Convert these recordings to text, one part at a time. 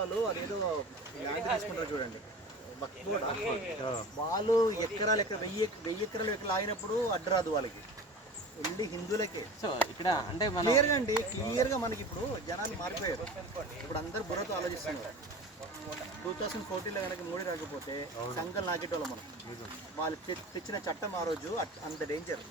వాళ్ళు అదేదో ల్యాండ్ తీసుకుంటారు చూడండి, వాళ్ళు ఎకరాలు వెయ్యి ఎకరాలు ఎక్కడ ఆగినప్పుడు అడ్డరాదు వాళ్ళకి, ఓన్లీ హిందువులకే. సో ఇక్కడ అంటే క్లియర్గా అండి, క్లియర్గా మనకి ఇప్పుడు జనాలు మారిపోయారు. ఇప్పుడు అందరు బుర్రతో ఆలోచిస్తున్నారు. 2014లో కనుక మోడీ రాకపోతే సంఘాలు నాకేటోళ్ళం మనం. వాళ్ళు తెచ్చిన చట్టం ఆ రోజు అంత డేంజర్.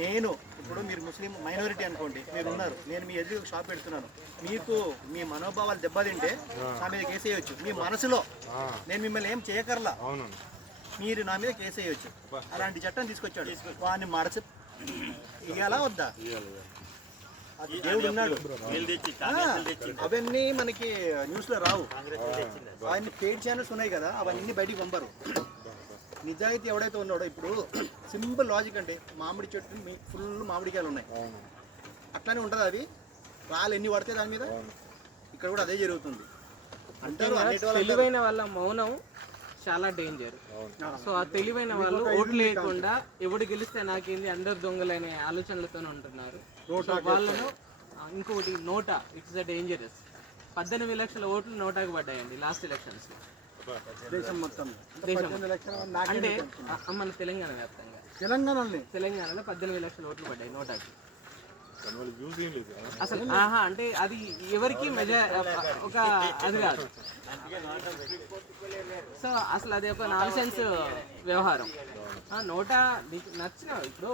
నేను ఇప్పుడు మీరు ముస్లిం మైనారిటీ అనుకోండి, మీరు ఉన్నారు, నేను మీ ఎదురు షాప్ పెడుతున్నాను, మీకు మీ మనోభావాలు దెబ్బతింటే నా మీద కేసు వేయొచ్చు. మీ మనసులో నేను మిమ్మల్ని ఏం చేయకర్లా, మీరు నా మీద కేసు వేయొచ్చు. అలాంటి చట్టం తీసుకొచ్చాడు. వాడిని మరచి ఇయ్యాలా వద్దా? దేవుడు ఉన్నాడు. అవన్నీ మనకి న్యూస్ లో రావు. అవన్నీ పెయిడ్ ఛానల్స్ ఉన్నాయి కదా, అవన్నీ బయటికి పంపరు. నిజాయితీ ఎవడైతే ఉన్నాడో, ఇప్పుడు సింపుల్ లాజిక్ అంటే మామిడి చెట్టు ఫుల్ మామిడికాయలు ఉన్నాయి, అట్లానే ఉంటుంది. అది రాళ్ళు ఎన్ని పడితే దాని మీద, ఇక్కడ కూడా అదే జరుగుతుంది అంటారు. తెలివైన వాళ్ళ మౌనం చాలా డేంజర్. సో ఆ తెలివైన వాళ్ళు ఓట్లు లేకుండా ఎవడు గెలిస్తే నాకేంది, అందరు దొంగలనే ఆలోచనలతో ఉంటున్నారు. వాళ్ళను ఇంకొకటి నోటా, ఇట్స్ అ డేంజరస్. 18 లక్షల ఓట్లు నోటాకు పడ్డాయండి లాస్ట్ ఎలక్షన్స్ లో. దేశం మొత్తం అంటే మన తెలంగాణ వ్యాప్తంగా, తెలంగాణలో 18 లక్షల ఓట్లు పడ్డాయి నోటాకి. అసలు అంటే అది ఎవరికి ఒక అది కాదు. సో అసలు అది ఒక నాన్సెన్స్ వ్యవహారం. నోటా నచ్చిన, ఇప్పుడు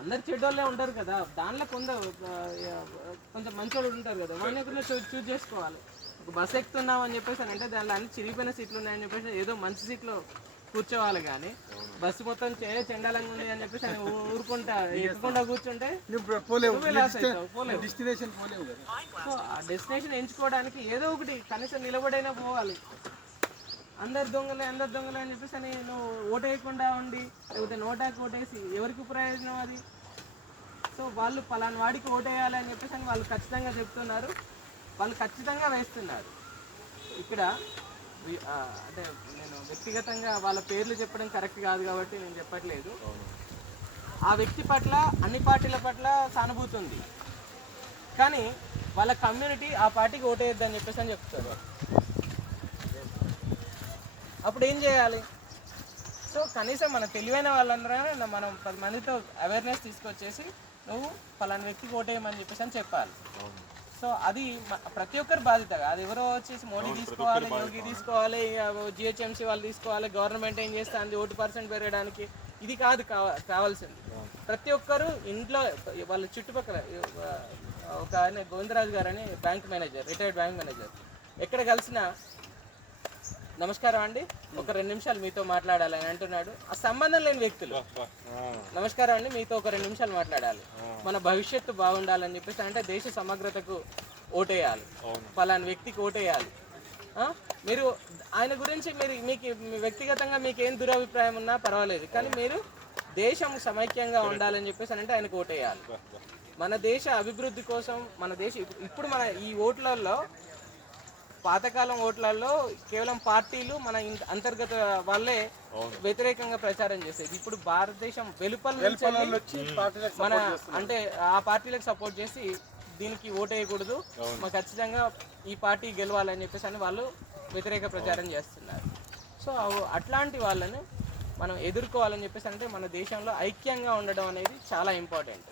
అందరు చెడ్డోళ్ళే ఉంటారు కదా, దానిలో కొంచెం మంచోళ్ళు ఉంటారు కదా, వాళ్ళని చూజ్ చేసుకోవాలి. ఒక బస్సు ఎక్కుతున్నాం అని చెప్పేసి అంటే దానిలో అన్ని చిరిగిపోయిన సీట్లు ఉన్నాయని చెప్పేసి ఏదో మంచి సీట్లో కూర్చోవాలి. కానీ బస్సు మొత్తం చెండాలంగా ఉంది అని చెప్పేసి ఊరుకుంటా ఎక్కుకుండా కూర్చుంటే సో ఆ డెస్టినేషన్ ఎంచుకోవడానికి ఏదో ఒకటి కనీసం నిలబడైనా పోవాలి. అందరు దొంగలే అని చెప్పేసి అని నువ్వు ఓటేయకుండా ఉండి, లేకపోతే నోటాకి ఓటేసి ఎవరికి ప్రయోజనం అది? సో వాళ్ళు పలానా వాడికి ఓటేయాలి అని చెప్పేసి అని వాళ్ళు ఖచ్చితంగా చెప్తున్నారు, వాళ్ళు ఖచ్చితంగా వేస్తున్నారు. ఇక్కడ అంటే నేను వ్యక్తిగతంగా వాళ్ళ పేర్లు చెప్పడం కరెక్ట్ కాదు కాబట్టి నేను చెప్పట్లేదు. ఆ వ్యక్తి పట్ల, అన్ని పార్టీల పట్ల సానుభూతి ఉంది, కానీ వాళ్ళ కమ్యూనిటీ ఆ పార్టీకి ఓటేయొద్దని చెప్పేసి అని చెప్తారు. అప్పుడు ఏం చేయాలి? సో కనీసం మన తెలివైన వాళ్ళందరూ మనం 10 మందితో అవేర్నెస్ తీసుకొచ్చేసి నువ్వు ఫలానా వ్యక్తికి ఓటేయమని చెప్పేసి అని చెప్పాలి. సో అది ప్రతి ఒక్కరి బాధ్యత. అది ఎవరో వచ్చేసి మోడీ తీసుకోవాలి, యోగి తీసుకోవాలి, జిహెచ్ఎంసీ వాళ్ళు తీసుకోవాలి, గవర్నమెంట్ ఏం చేస్తుంది 1% పెరగడానికి, ఇది కాదు కావాల్సింది. ప్రతి ఒక్కరు ఇంట్లో వాళ్ళ చుట్టుపక్కల ఒక ఆయన గోవిందరాజు గారు అని bank manager, retired bank manager, ఎక్కడ కలిసినా నమస్కారం అండి, ఒక 2 నిమిషాలు మీతో మాట్లాడాలని అంటున్నాడు. ఆ సంబంధం లేని వ్యక్తులు నమస్కారం అండి, మీతో ఒక 2 నిమిషాలు మాట్లాడాలి, మన భవిష్యత్తు బాగుండాలని చెప్పేసి అంటే దేశ సమగ్రతకు ఓటేయాలి, ఫలానా వ్యక్తికి ఓటేయాలి. మీరు ఆయన గురించి మీకు వ్యక్తిగతంగా మీకు ఏం దురభిప్రాయం ఉన్నా పర్వాలేదు, కానీ మీరు దేశం సమైక్యంగా ఉండాలని చెప్పేసి అంటే ఆయనకు ఓటేయాలి. మన దేశ అభివృద్ధి కోసం, మన దేశ ఇప్పుడు మన ఈ ఓట్లలో, పాతకాలం ఓట్లలో కేవలం పార్టీలు మన అంతర్గత వాళ్ళే వ్యతిరేకంగా ప్రచారం చేసేది. ఇప్పుడు భారతదేశం వెలుపల నుంచి మన అంటే ఆ పార్టీలకు సపోర్ట్ చేసి దీనికి ఓటేయకూడదు, మాకు ఖచ్చితంగా ఈ పార్టీ గెలవాలని చెప్పేసి అని వాళ్ళు వ్యతిరేక ప్రచారం చేస్తున్నారు. సో అట్లాంటి వాళ్ళని మనం ఎదుర్కోవాలని చెప్పేసి అంటే మన దేశంలో ఐక్యంగా ఉండడం అనేది చాలా ఇంపార్టెంట్.